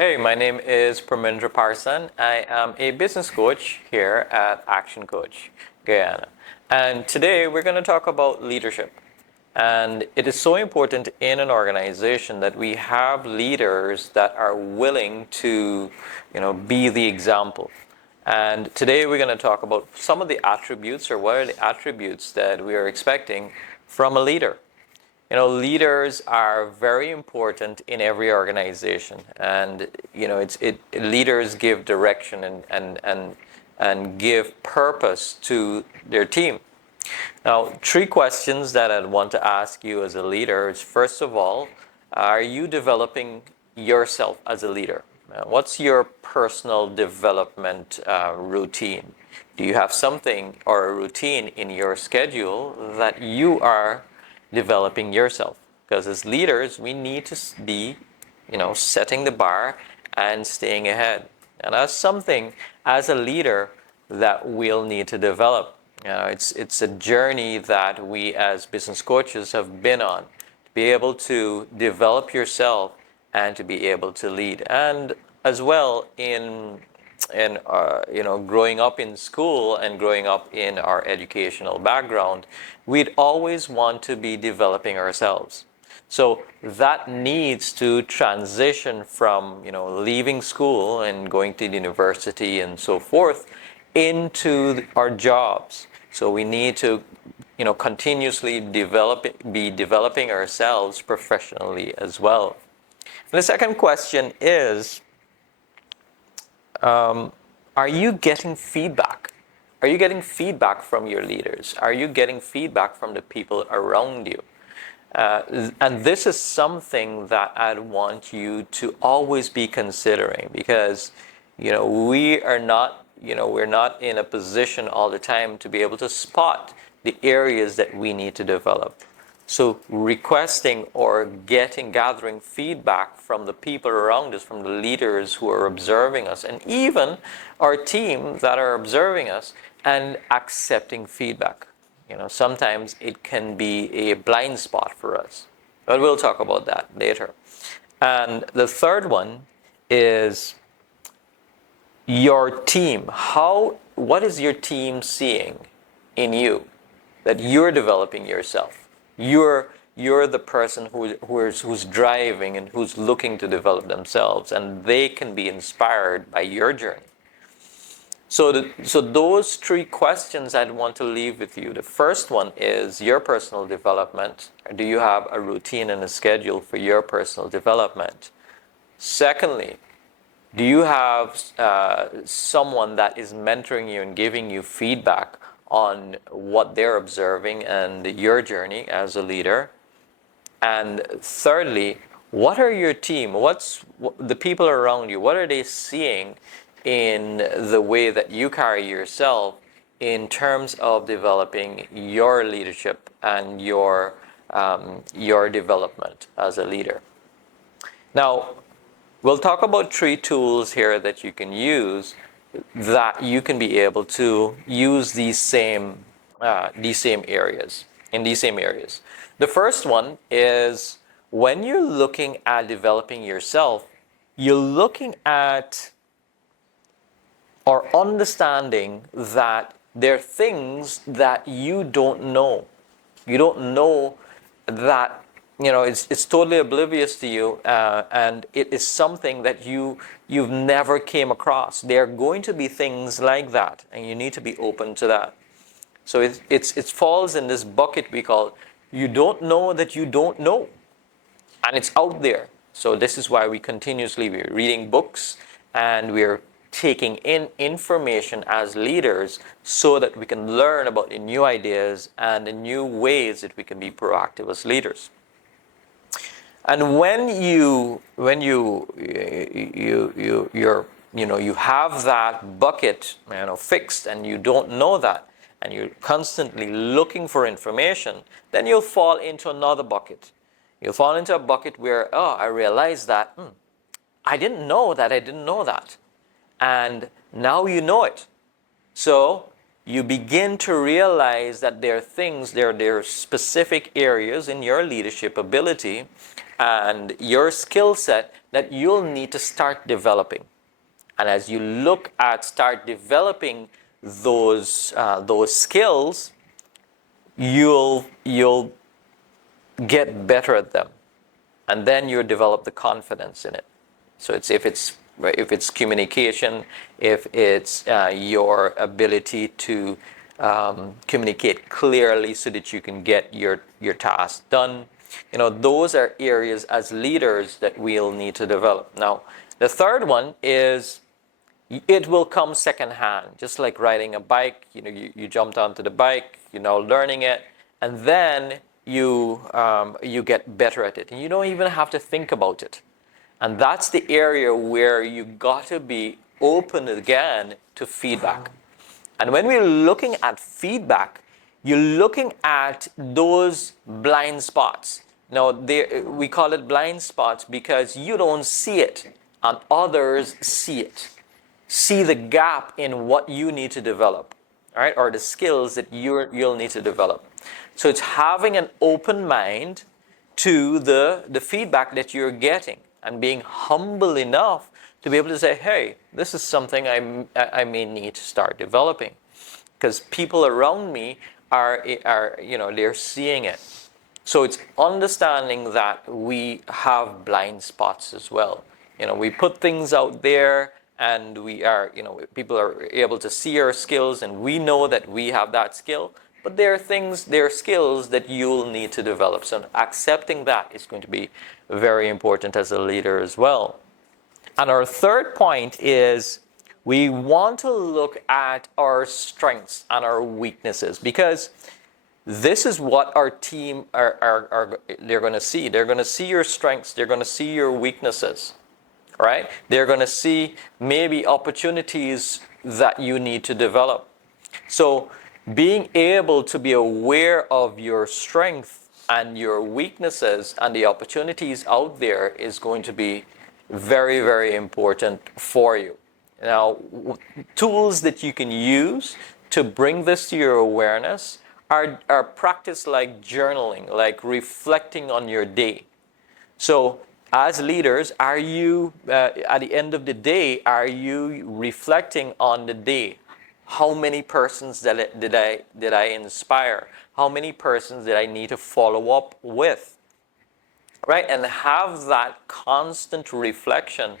Hey, my name is Prem. I am a business coach here at ActionCOACH, Guyana. And today we're going to talk about leadership. And it is so important in an organization that we have leaders that are willing to, be the example. And today we're going to talk about some of the attributes, or what are the attributes that we are expecting from a leader. Leaders are very important in every organization, and leaders give direction and give purpose to their team. Now, three questions that I'd want to ask you as a leader is, first of all, are you developing yourself as a leader? What's your personal development routine? Do you have something or a routine in your schedule that you are developing yourself? Because as leaders, we need to be, setting the bar and staying ahead. And that's something as a leader that we'll need to develop. It's a journey that we as business coaches have been on, to be able to develop yourself and to be able to lead. And as well in growing up in school and growing up in our educational background, we'd always want to be developing ourselves. So that needs to transition from, leaving school and going to the university and so forth into our jobs. So we need to, continuously be developing ourselves professionally as well. And the second question is, are you getting feedback? Are you getting feedback from your leaders? Are you getting feedback from the people around you? And this is something that I'd want you to always be considering, because, we are not, we're not in a position all the time to be able to spot the areas that we need to develop. So requesting or gathering feedback from the people around us, from the leaders who are observing us, and even our team that are observing us, and accepting feedback. Sometimes it can be a blind spot for us, but we'll talk about that later. And the third one is your team. What is your team seeing in you that you're developing yourself? You're the person who's driving and who's looking to develop themselves, and they can be inspired by your journey. So those three questions I'd want to leave with you. The first one is your personal development. Do you have a routine and a schedule for your personal development? Secondly, do you have someone that is mentoring you and giving you feedback on what they're observing and your journey as a leader? And thirdly, what are your team? What's the people around you? What are they seeing in the way that you carry yourself in terms of developing your leadership and your development as a leader? Now, we'll talk about three tools here that you can use, that you can be able to use these same areas. The first one is, when you're looking at developing yourself, you're looking at or understanding that there are things that you don't know. You don't know that, it's totally oblivious to you, and it is something that you've never came across. There are going to be things like that, and you need to be open to that. So it falls in this bucket we call, you don't know that you don't know, and it's out there. So this is why we continuously we're reading books, and we're taking in information as leaders so that we can learn about the new ideas and the new ways that we can be proactive as leaders. And when you have that bucket, fixed, and you don't know that, and you're constantly looking for information, then you'll fall into another bucket. You'll fall into a bucket where, I realized that I didn't know that I didn't know that, and now you know it. So you begin to realize that there are specific areas in your leadership ability and your skill set that you'll need to start developing. And as you look at start developing those skills, you'll get better at them, and then you develop the confidence in it. So if it's communication, if it's your ability to communicate clearly so that you can get your task done, those are areas as leaders that we'll need to develop. Now, the third one is it will come secondhand, just like riding a bike. You jumped onto the bike, you're now learning it, and then you get better at it, and you don't even have to think about it. And that's the area where you got to be open again to feedback. And when we're looking at feedback, you're looking at those blind spots. Now, we call it blind spots because you don't see it, and others see it. See the gap in what you need to develop, all right, or the skills that you'll need to develop. So it's having an open mind to the feedback that you're getting and being humble enough to be able to say, hey, this is something I may need to start developing, because people around me are they're seeing it. So it's understanding that we have blind spots as well. We put things out there, and we are, people are able to see our skills, and we know that we have that skill, but there are skills that you'll need to develop. So accepting that is going to be very important as a leader as well. And our third point is we want to look at our strengths and our weaknesses, because this is what our team they're going to see. They're going to see your strengths. They're going to see your weaknesses. Right? They're going to see maybe opportunities that you need to develop. So being able to be aware of your strength and your weaknesses and the opportunities out there is going to be very, very important for you. Now, tools that you can use to bring this to your awareness are practice like journaling, like reflecting on your day. So as leaders, are you, at the end of the day, are you reflecting on the day? How many persons did I inspire? How many persons did I need to follow up with? Right? And have that constant reflection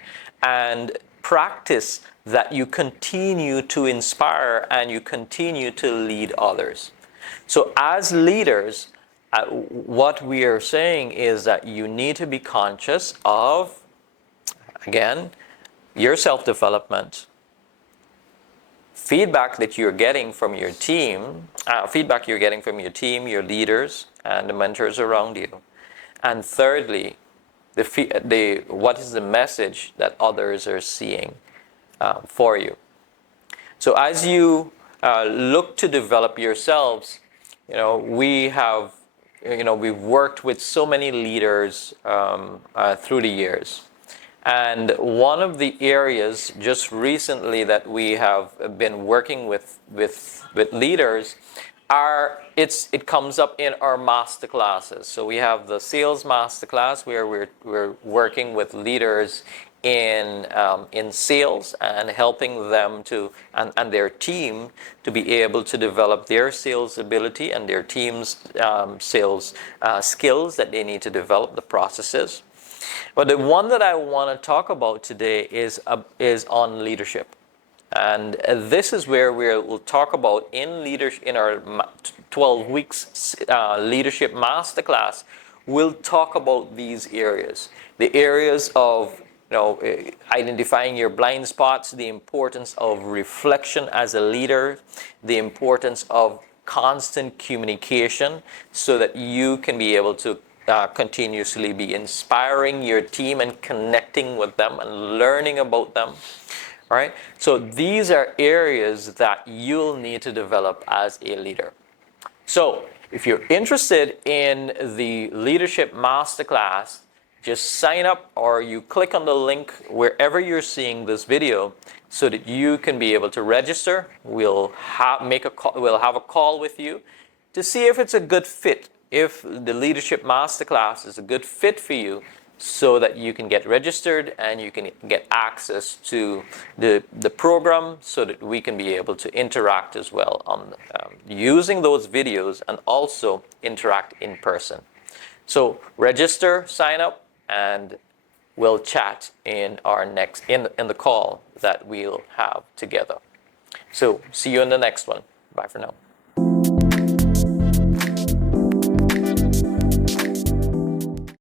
and practice that you continue to inspire and you continue to lead others. So as leaders, what we are saying is that you need to be conscious of, again, your self-development, feedback that you're getting from your team, your leaders, and the mentors around you. And thirdly, what is the message that others are seeing for you. So as you look to develop yourselves, we've worked with so many leaders through the years. And one of the areas just recently that we have been working with leaders it comes up in our MasterCLASSes. So we have the Sales MasterClass where we're working with leaders in sales and helping them and their team to be able to develop their sales ability and their team's sales skills that they need to develop, the processes. But the one that I want to talk about today is on leadership. And this is where we'll talk about in our 12 weeks leadership masterclass. We'll talk about these areas, the areas of identifying your blind spots, the importance of reflection as a leader, the importance of constant communication, so that you can be able to continuously be inspiring your team and connecting with them and learning about them. All right? So these are areas that you'll need to develop as a leader. So if you're interested in the Leadership Masterclass, just sign up, or you click on the link wherever you're seeing this video so that you can be able to register. We'll have a call with you to see if it's a good fit, if the Leadership Masterclass is a good fit for you, so that you can get registered and you can get access to the program, so that we can be able to interact as well on using those videos and also interact in person. So register, sign up, and we'll chat in our next in the call that we'll have together. So see you in the next one. Bye for now.